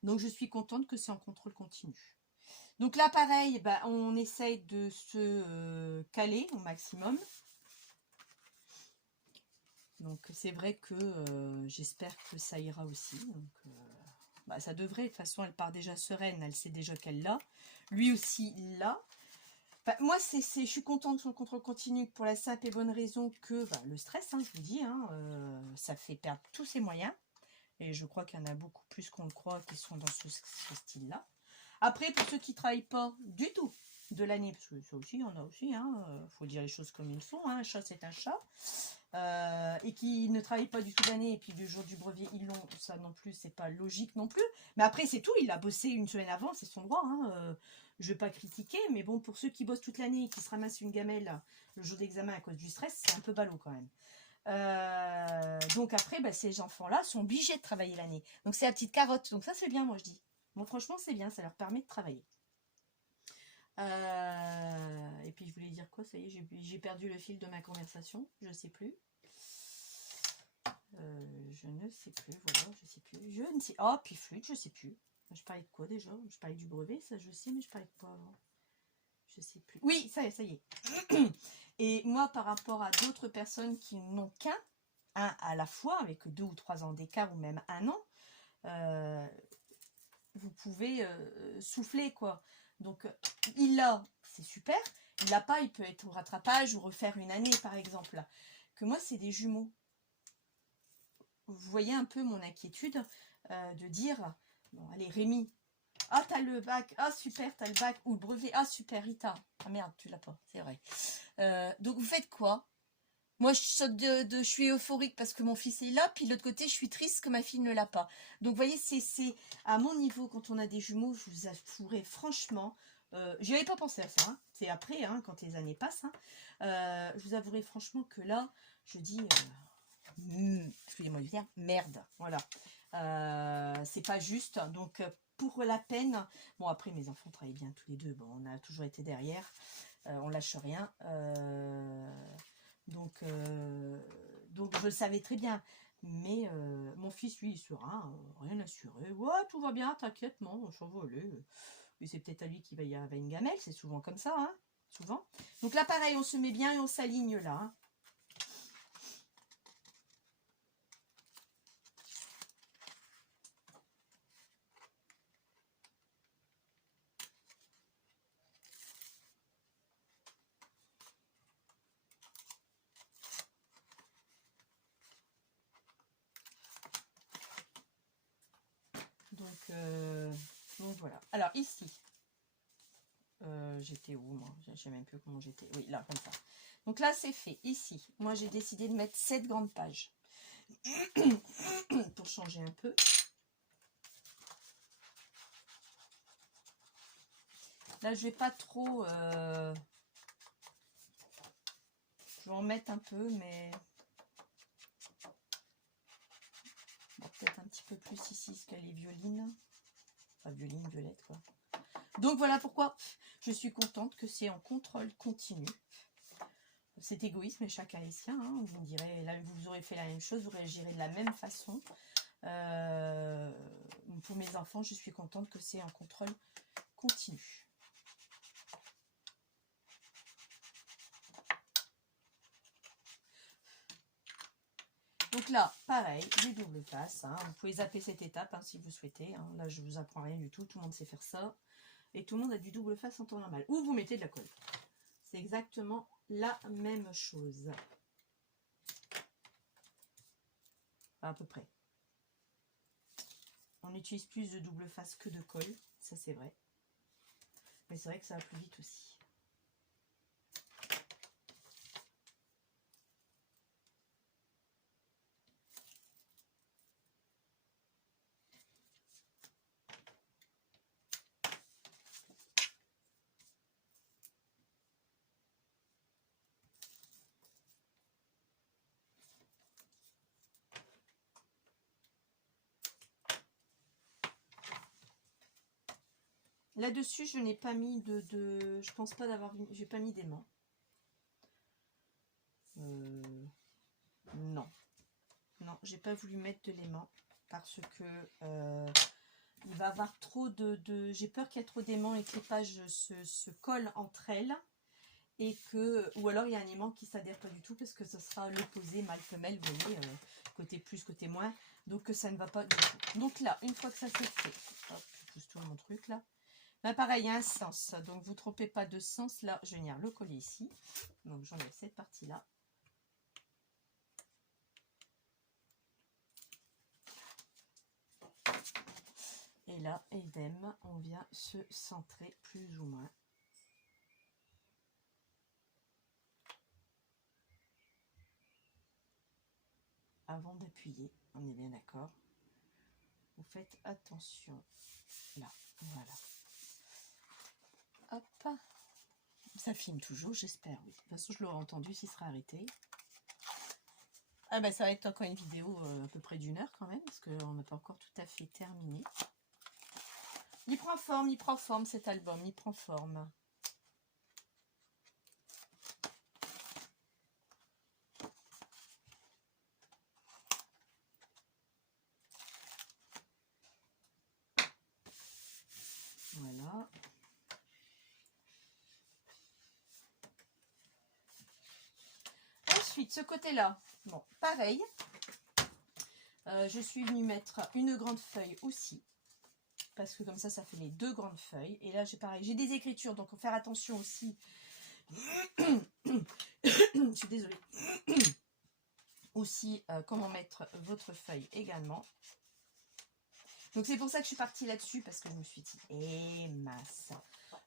Donc je suis contente que c'est en contrôle continu. Donc là, pareil, bah, on essaye de se caler au maximum. Donc c'est vrai que j'espère que ça ira aussi. Donc, bah, ça devrait, de toute façon, elle part déjà sereine, elle sait déjà qu'elle l'a. Lui aussi, il l'a. Enfin, moi, je suis contente de son contrôle continu pour la simple et bonne raison que bah, le stress, hein, je vous dis, hein, ça fait perdre tous ses moyens. Et je crois qu'il y en a beaucoup plus qu'on le croit qui sont dans ce style-là. Après, pour ceux qui ne travaillent pas du tout de l'année, parce que ça aussi, il y en a aussi, hein, faut dire les choses comme ils sont, hein, un chat c'est un chat, et qui ne travaillent pas du tout l'année, et puis le jour du brevet, ils l'ont, ça non plus, c'est pas logique non plus. Mais après, c'est tout, il a bossé une semaine avant, c'est son droit, hein, je vais pas critiquer, mais bon, pour ceux qui bossent toute l'année et qui se ramassent une gamelle le jour d'examen à cause du stress, c'est un peu ballot quand même. Donc après, bah, ces enfants-là sont obligés de travailler l'année. Donc c'est la petite carotte. Donc ça, c'est bien, moi, je dis. Bon, franchement, c'est bien. Ça leur permet de travailler. Et puis, je voulais dire quoi? Ça y est, j'ai perdu le fil de ma conversation. Je ne sais plus. Je ne sais plus. Voilà, je ne sais plus. Je ne sais... Oh, puis flûte, je ne sais plus. Je parlais de quoi déjà? Je parlais du brevet, ça je sais, mais je parlais de quoi avant? Je sais plus. Oui, ça y est. Et moi, par rapport à d'autres personnes qui n'ont qu'un à la fois, avec 2 ou 3 ans d'écart, ou même 1 an, vous pouvez souffler, quoi. Donc, il l'a, c'est super. Il l'a pas, il peut être au rattrapage ou refaire une année, par exemple. Que moi, c'est des jumeaux. Vous voyez un peu mon inquiétude de dire, bon, allez, Rémi, ah, t'as le bac, ah, super, t'as le bac, ou le brevet, ah, super, Rita. Ah, merde, tu l'as pas, c'est vrai. Donc, vous faites quoi? Moi, je saute je suis euphorique parce que mon fils est là, puis de l'autre côté, je suis triste que ma fille ne l'a pas. Donc, vous voyez, c'est à mon niveau, quand on a des jumeaux, je vous avouerai franchement, j'y avais pas pensé à ça, hein. C'est après, hein, quand les années passent, hein. Je vous avouerai franchement que là, je dis, excusez-moi de dire, merde, voilà. C'est pas juste, donc pour la peine, bon après mes enfants travaillent bien tous les deux, bon on a toujours été derrière, on lâche rien, donc je le savais très bien, Mais mon fils, lui, il sera rien assuré. Ouais, tout va bien, t'inquiète, non, je suis envolée. Mais c'est peut-être à lui qu'il va y avoir une gamelle, c'est souvent comme ça, hein, souvent. Donc là, pareil, on se met bien et on s'aligne là. Hein. Donc voilà. Alors ici, j'étais où moi? Je sais même plus comment j'étais. Oui, là, comme ça. Donc là, c'est fait. Ici, moi, j'ai décidé de mettre 7 grandes pages. Pour changer un peu. Là, je vais pas trop... je vais en mettre un peu, mais... Bon, peut-être un petit peu plus ici, ce qu'elle est violine. Enfin, violine, violette, quoi. Donc, voilà pourquoi je suis contente que c'est en contrôle continu. C'est égoïste, mais chacun les siens. Hein. Vous me direz, là, vous aurez fait la même chose, vous réagirez de la même façon. Pour mes enfants, je suis contente que c'est en contrôle continu. Donc là, pareil, les doubles faces. Hein. Vous pouvez zapper cette étape hein, si vous souhaitez. Hein. Là, je vous apprends rien du tout. Tout le monde sait faire ça. Et tout le monde a du double face en temps normal. Ou vous mettez de la colle. C'est exactement la même chose. À peu près. On utilise plus de double face que de colle. Ça, c'est vrai. Mais c'est vrai que ça va plus vite aussi. Là-dessus, je n'ai pas mis je pense pas d'avoir... J'ai pas mis d'aimant. Non. Non, j'ai pas voulu mettre de l'aimant. Parce que... il va avoir trop j'ai peur qu'il y ait trop d'aimants et que les pages se collent entre elles. Et que... Ou alors, il y a un aimant qui s'adhère pas du tout. Parce que ce sera l'opposé, mâle-femelle. Vous voyez, côté plus, côté moins. Donc, ça ne va pas du tout. Donc là, une fois que ça c'est fait... Hop, je pousse tout mon truc là. Là, pareil, il y a un sens. Donc, vous ne trompez pas de sens. Là, je vais venir le coller ici. Donc, j'enlève cette partie-là. Et là, idem, on vient se centrer plus ou moins. Avant d'appuyer, on est bien d'accord. Vous faites attention. Là, voilà. Hop. Ça filme toujours, j'espère, oui. De toute façon, je l'aurais entendu s'il serait arrêté. Ah ben, ça va être encore une vidéo à peu près d'1 heure quand même, parce qu'on n'a pas encore tout à fait terminé. Il prend forme cet album, il prend forme. Voilà. Ensuite, ce côté-là, bon, pareil. Je suis venue mettre une grande feuille aussi. Parce que comme ça fait les 2 grandes feuilles. Et là, j'ai pareil, j'ai des écritures, donc faut faire attention aussi. Je suis désolée. Aussi, comment mettre votre feuille également. Donc c'est pour ça que je suis partie là-dessus, parce que je me suis dit, eh mince,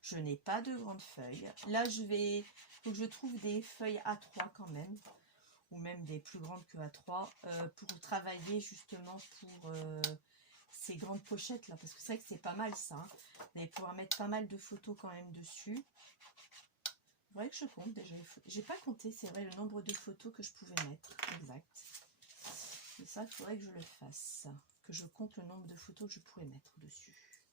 je n'ai pas de grandes feuilles. Là, faut que je trouve des feuilles A3 quand même, ou même des plus grandes que A3, pour travailler justement pour ces grandes pochettes là, parce que c'est vrai que c'est pas mal ça. Hein. Vous allez pouvoir mettre pas mal de photos quand même dessus. Il faudrait que je compte déjà. J'ai pas compté, c'est vrai, le nombre de photos que je pouvais mettre. Exact. Et ça, il faudrait que je le fasse. Que je compte le nombre de photos que je pourrais mettre dessus.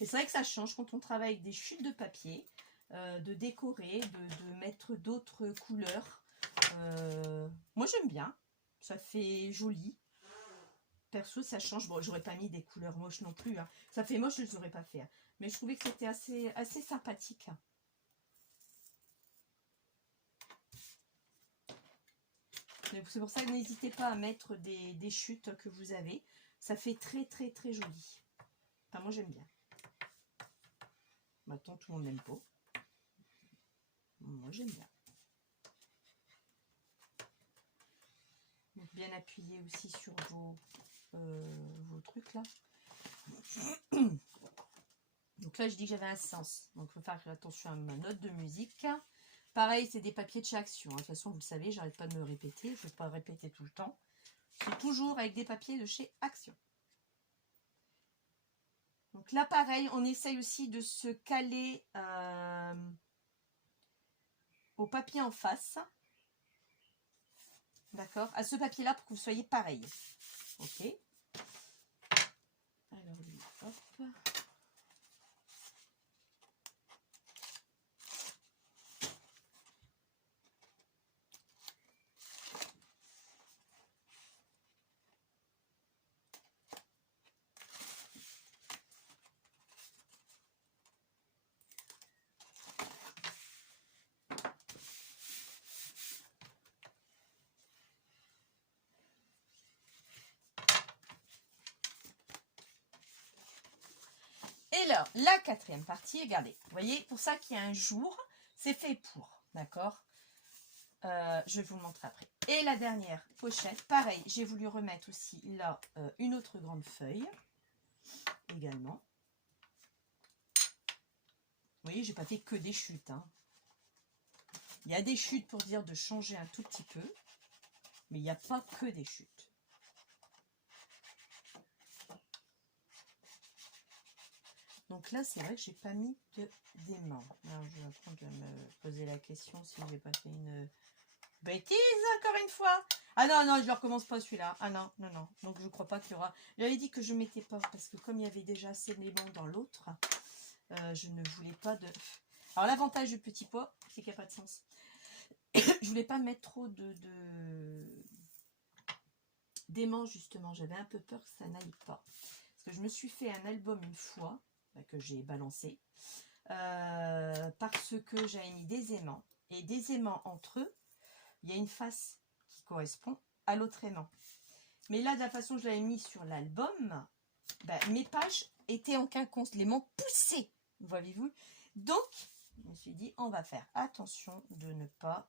Et c'est vrai que ça change quand on travaille avec des chutes de papier, de décorer, de mettre d'autres couleurs. Moi j'aime bien, ça fait joli. Perso ça change. Bon, j'aurais pas mis des couleurs moches non plus, hein. Ça fait moche, je ne les aurais pas fait, hein. Mais je trouvais que c'était assez sympathique. C'est pour ça que n'hésitez pas à mettre des chutes que vous avez. Ça fait très très très joli. Enfin, moi j'aime bien. Maintenant tout le monde n'aime pas. Moi j'aime bien. Donc, bien appuyé aussi sur vos trucs là. Donc là je dis que j'avais un sens. Donc il faut faire attention à ma note de musique. Pareil, c'est des papiers de chez Action. De toute façon, vous le savez, j'arrête pas de me répéter. Je ne vais pas répéter tout le temps. C'est toujours avec des papiers de chez Action. Donc là, pareil, on essaye aussi de se caler au papier en face. D'accord? À ce papier-là pour que vous soyez pareil. Ok. Alors, lui, hop. Et là, la quatrième partie, regardez, vous voyez, pour ça qu'il y a un jour, c'est fait pour, d'accord? Je vais vous le montrer après. Et la dernière pochette, pareil, j'ai voulu remettre aussi là une autre grande feuille, également. Vous voyez, j'ai pas fait que des chutes, hein. Il y a des chutes pour dire de changer un tout petit peu, mais il n'y a pas que des chutes. Donc là, c'est vrai que j'ai pas mis d'aimant. Alors, je vais en train de me poser la question si j'ai pas fait une bêtise encore une fois. Ah non, non, je ne recommence pas celui-là. Ah non, non, non. Donc je crois pas qu'il y aura... J'avais dit que je ne mettais pas, parce que comme il y avait déjà assez d'aimant dans l'autre, je ne voulais pas de... Alors l'avantage du petit pot, c'est qu'il n'y a pas de sens. Je voulais pas mettre trop d'aimant justement. J'avais un peu peur que ça n'aille pas. Parce que je me suis fait un album une fois, que j'ai balancé, parce que j'avais mis des aimants. Et des aimants entre eux, il y a une face qui correspond à l'autre aimant. Mais là, de la façon que je l'avais mis sur l'album, mes pages étaient en quinconce, l'aimant poussé, voyez-vous. Donc, je me suis dit, on va faire attention de ne pas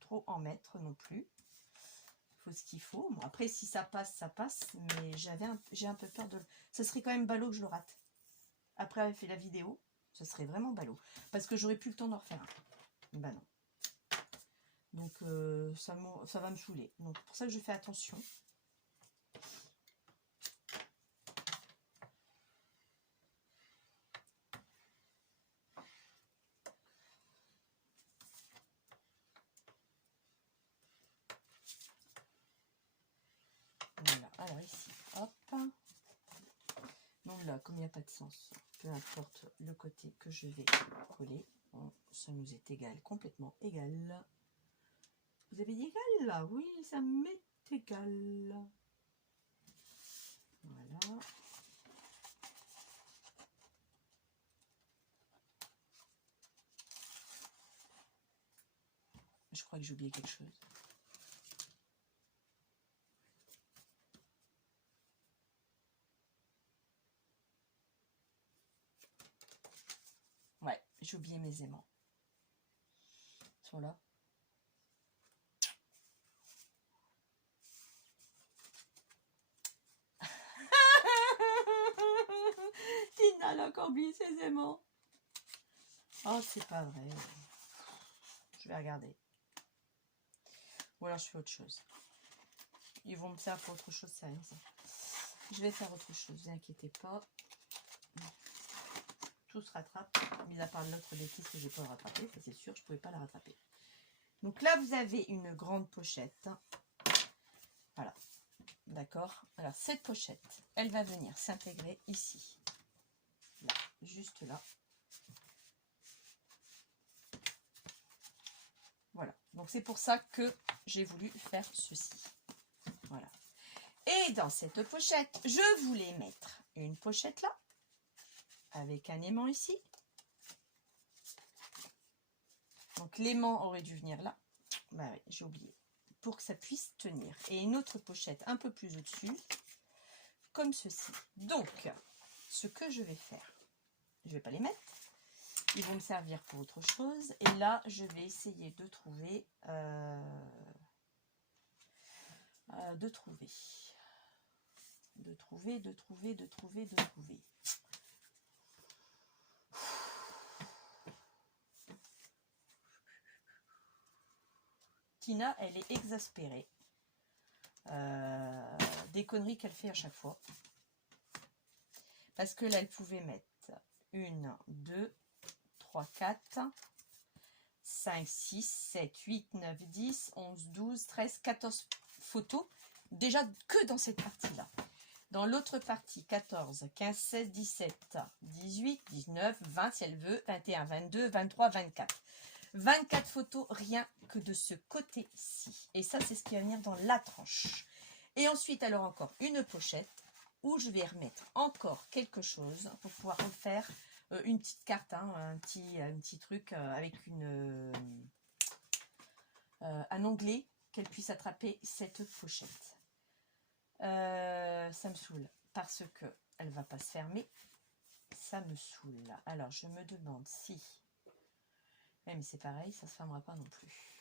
trop en mettre non plus. Il faut ce qu'il faut. Bon, après, si ça passe, ça passe. Mais j'ai un peu peur de... Ça serait quand même ballot que je le rate. Après avoir fait la vidéo, ce serait vraiment ballot. Parce que j'aurais plus le temps d'en refaire un. Ben non. Donc, ça va me saouler. Donc, pour ça que je fais attention. Voilà. Alors ici, hop. Donc là, comme il n'y a pas de sens, peu importe le côté que je vais coller, bon, ça nous est égal, complètement égal. Vous avez dit égal là? Oui, ça m'est égal. Voilà. Je crois que j'ai oublié quelque chose. Ouais, j'ai oublié mes aimants. Ils sont là. Tina, elle a encore oublié ses aimants. Oh, c'est pas vrai. Je vais regarder. Ou alors je fais autre chose. Ils vont me faire pour autre chose, ça. Je vais faire autre chose, ne vous inquiétez pas. Tout se rattrape, mis à part l'autre bêtise que j'ai pas rattrapé, ça c'est sûr, je pouvais pas la rattraper. Donc là, vous avez une grande pochette. Voilà. D'accord. Alors, cette pochette, elle va venir s'intégrer ici. Là. juste là. Voilà, donc c'est pour ça que j'ai voulu faire ceci. Voilà. Et dans cette pochette, je voulais mettre une pochette là, avec un aimant ici. Donc l'aimant aurait dû venir là. Bah oui, j'ai oublié. Pour que ça puisse tenir. Et une autre pochette un peu plus au-dessus, comme ceci. Donc, ce que je vais faire, je ne vais pas les mettre. Ils vont me servir pour autre chose. Et là, je vais essayer de trouver... de trouver. Tina, elle est exaspérée. Des conneries qu'elle fait à chaque fois. Parce que là, elle pouvait mettre 1, 2, 3, 4, 5, 6, 7, 8, 9, 10, 11, 12, 13, 14 photos. Déjà que dans cette partie-là. Dans l'autre partie, 14, 15, 16, 17, 18, 19, 20 si elle veut, 21, 22, 23, 24. 24 photos rien que de ce côté-ci. Et ça, c'est ce qui va venir dans la tranche. Et ensuite, alors encore une pochette où je vais remettre encore quelque chose pour pouvoir refaire une petite carte, hein, un petit truc avec un onglet qu'elle puisse attraper cette pochette. Ça me saoule parce que elle va pas se fermer. Ça me saoule. Alors, je me demande si... mais c'est pareil, ça se fermera pas non plus.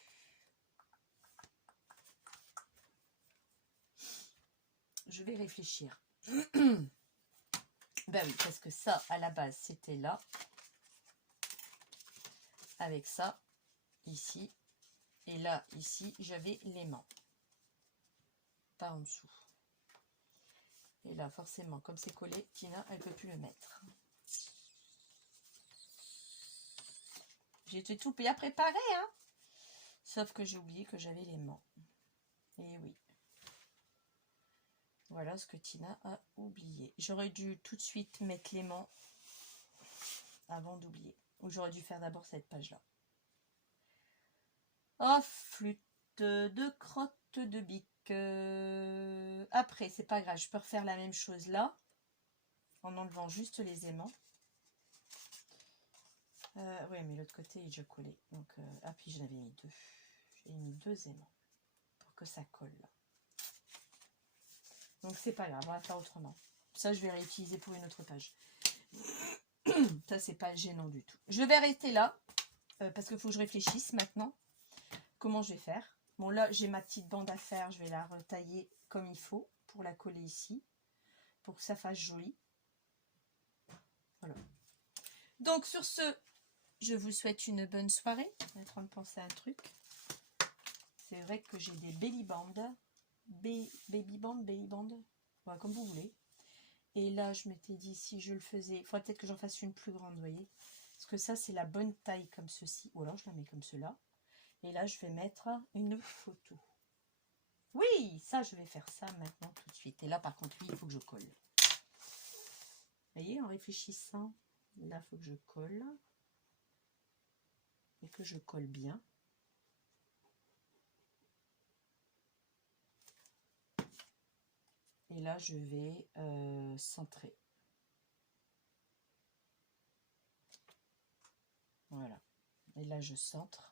Je vais réfléchir. Ben oui, parce que ça, à la base, c'était là. Avec ça, ici. Et là, ici, j'avais l'aimant. Pas en dessous. Et là, forcément, comme c'est collé, Tina, elle ne peut plus le mettre. J'ai tout bien préparé, hein. Sauf que j'ai oublié que j'avais l'aimant. Et oui. Voilà ce que Tina a oublié. J'aurais dû tout de suite mettre l'aimant avant d'oublier. Ou j'aurais dû faire d'abord cette page-là. Oh, flûte de crotte de bique. Après, c'est pas grave. Je peux refaire la même chose là. En enlevant juste les aimants. Oui, mais l'autre côté est déjà collé. Donc, ah, puis j'en avais mis 2. J'ai mis 2 aimants. Pour que ça colle là. Donc c'est pas grave, on va faire autrement. Ça, je vais réutiliser pour une autre page. Ça, c'est pas gênant du tout. Je vais arrêter là, parce qu'il faut que je réfléchisse maintenant. Comment je vais faire? Bon, là, j'ai ma petite bande à faire. Je vais la retailler comme il faut pour la coller ici. Pour que ça fasse joli. Voilà. Donc, sur ce, je vous souhaite une bonne soirée. Je suis en train de penser à un truc. C'est vrai que j'ai des belly bands. Baby band, voilà, comme vous voulez. Et là, je m'étais dit, si je le faisais, il faudrait peut-être que j'en fasse une plus grande, vous voyez. Parce que ça, c'est la bonne taille comme ceci. Ou alors, je la mets comme cela. Et là, je vais mettre une photo. Oui, ça, je vais faire ça maintenant tout de suite. Et là, par contre, lui, il faut que je colle. Vous voyez, en réfléchissant, là, il faut que je colle. Et que je colle bien. Et là, je vais centrer. Voilà. Et là, je centre.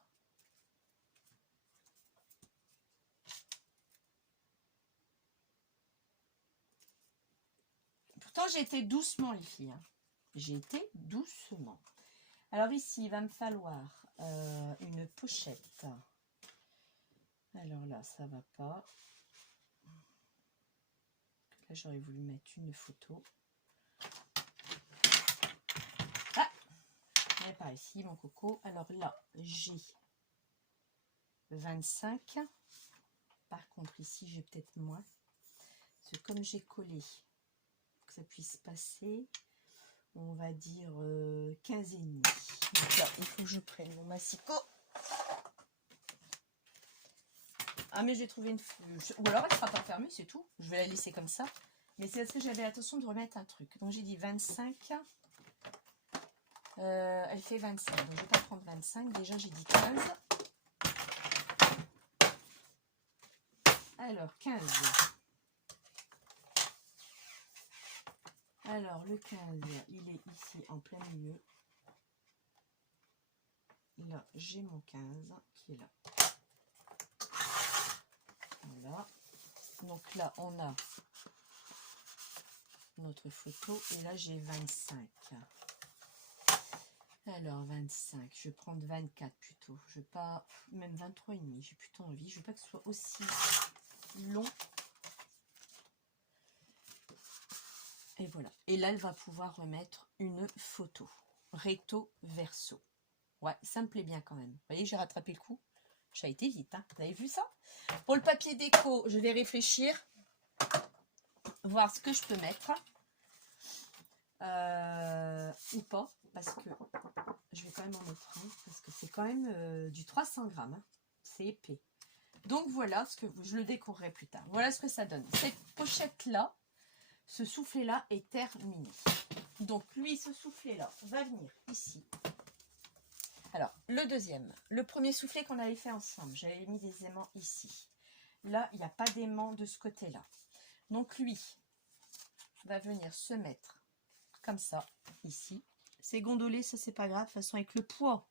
Pourtant, j'ai été doucement, les filles. Hein. J'ai été doucement. Alors ici, il va me falloir une pochette. Alors là, ça va pas. Là, j'aurais voulu mettre une photo. Ah, et par ici, mon coco. Alors là, j'ai 25. Par contre, ici, j'ai peut-être moins. Parce que comme j'ai collé, pour que ça puisse passer, on va dire 15 et demi. Donc là, il faut que je prenne mon massicot. Ah, mais j'ai trouvé une... Ou alors, elle ne sera pas fermée, c'est tout. Je vais la laisser comme ça. Mais c'est parce que j'avais l'intention de remettre un truc. Donc, j'ai dit 25. Elle fait 25. Donc, je vais pas prendre 25. Déjà, j'ai dit 15. Alors, 15. Alors, le 15, il est ici en plein milieu. Là, j'ai mon 15 qui est là. Voilà. Donc là, on a notre photo. Et là, j'ai 25. Alors, 25. Je vais prendre 24 plutôt. Je vais pas... Même 23 et demi. J'ai plutôt envie. Je veux pas que ce soit aussi long. Et voilà. Et là, elle va pouvoir remettre une photo. Recto verso. Ouais, ça me plaît bien quand même. Vous voyez, j'ai rattrapé le coup. Ça a été vite, hein. Vous avez vu ça? Pour le papier déco, je vais réfléchir. Voir ce que je peux mettre. Ou pas. Parce que je vais quand même en mettre un. Parce que c'est quand même du 300 grammes. Hein. C'est épais. Donc voilà ce que je le décorerai plus tard. Voilà ce que ça donne. Cette pochette-là, ce soufflet-là est terminé. Donc lui, ce soufflet-là va venir ici. Alors, le deuxième. Le premier soufflet qu'on avait fait ensemble, j'avais mis des aimants ici. Là, il n'y a pas d'aimant de ce côté-là. Donc lui va venir se mettre comme ça, ici. C'est gondolé, ça c'est pas grave. De toute façon, avec le poids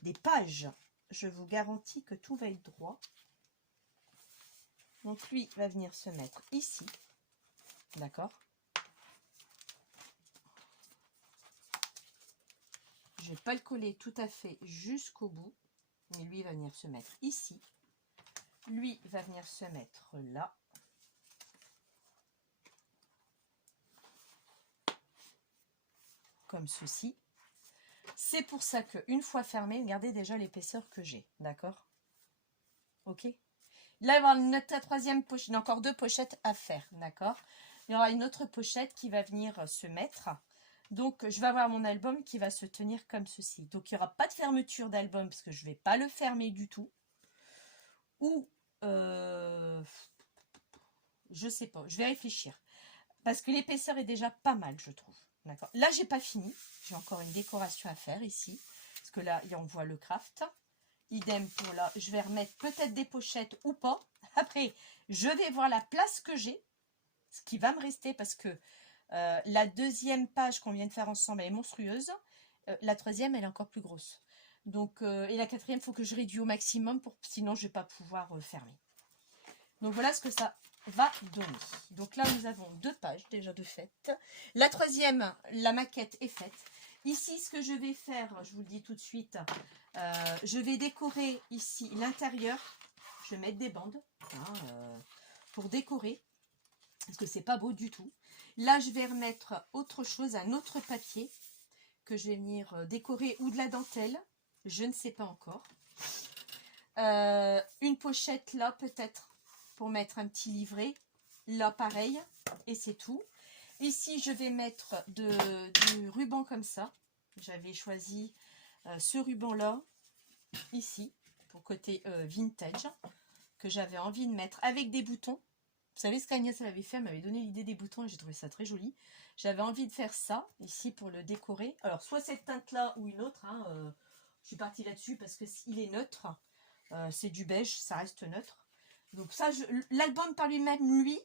des pages, je vous garantis que tout va être droit. Donc lui va venir se mettre ici. D'accord? Je ne vais pas le coller tout à fait jusqu'au bout. Mais lui va venir se mettre ici. Lui va venir se mettre là. Comme ceci. C'est pour ça qu'une fois fermé, regardez déjà l'épaisseur que j'ai. D'accord? Ok? Là, il va y avoir notre troisième pochette. Il y a encore deux pochettes à faire. D'accord? Il y aura une autre pochette qui va venir se mettre. Donc, je vais avoir mon album qui va se tenir comme ceci. Donc, il n'y aura pas de fermeture d'album parce que je ne vais pas le fermer du tout. Ou, je sais pas, je vais réfléchir. Parce que l'épaisseur est déjà pas mal, je trouve. D'accord. Là, j'ai pas fini. J'ai encore une décoration à faire ici. Parce que là, on voit le craft. Idem pour là. Je vais remettre peut-être des pochettes ou pas. Après, je vais voir la place que j'ai. Ce qui va me rester parce que la deuxième page qu'on vient de faire ensemble, elle est monstrueuse. La troisième, elle est encore plus grosse. Donc, et la quatrième, il faut que je réduise au maximum. Sinon, je ne vais pas pouvoir fermer. Donc, voilà ce que ça va donner. Donc là, nous avons deux pages déjà de fait. La troisième, la maquette est faite. Ici, ce que je vais faire, je vous le dis tout de suite, je vais décorer ici l'intérieur. Je vais mettre des bandes pour décorer. Parce que c'est pas beau du tout. Là, je vais remettre autre chose, un autre papier que je vais venir décorer ou de la dentelle. Je ne sais pas encore. Une pochette là, peut-être, pour mettre un petit livret. Là, pareil. Et c'est tout. Ici, je vais mettre du ruban comme ça. J'avais choisi ce ruban-là, ici, pour côté vintage, que j'avais envie de mettre avec des boutons. Vous savez ce qu'Agnès avait fait, elle m'avait donné l'idée des boutons et j'ai trouvé ça très joli. J'avais envie de faire ça, ici, pour le décorer. Alors, soit cette teinte-là ou une autre. Je suis partie là-dessus parce qu'il est neutre. C'est du beige, ça reste neutre. Donc ça, l'album par lui-même, lui,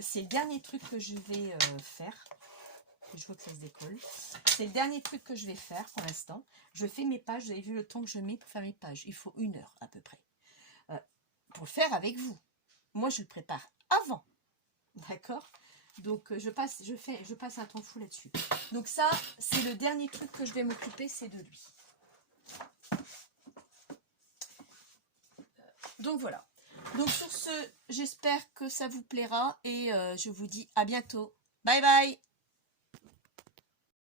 c'est le dernier truc que je vais faire. Je vois que ça se décolle. C'est le dernier truc que je vais faire pour l'instant. Je fais mes pages. Vous avez vu le temps que je mets pour faire mes pages. Il faut 1 heure à peu près. Pour le faire avec vous. Moi, je le prépare avant. D'accord? Donc, je passe un temps fou là-dessus. Donc ça, c'est le dernier truc que je vais m'occuper, c'est de lui. Donc, voilà. Donc, sur ce, j'espère que ça vous plaira et je vous dis à bientôt. Bye bye!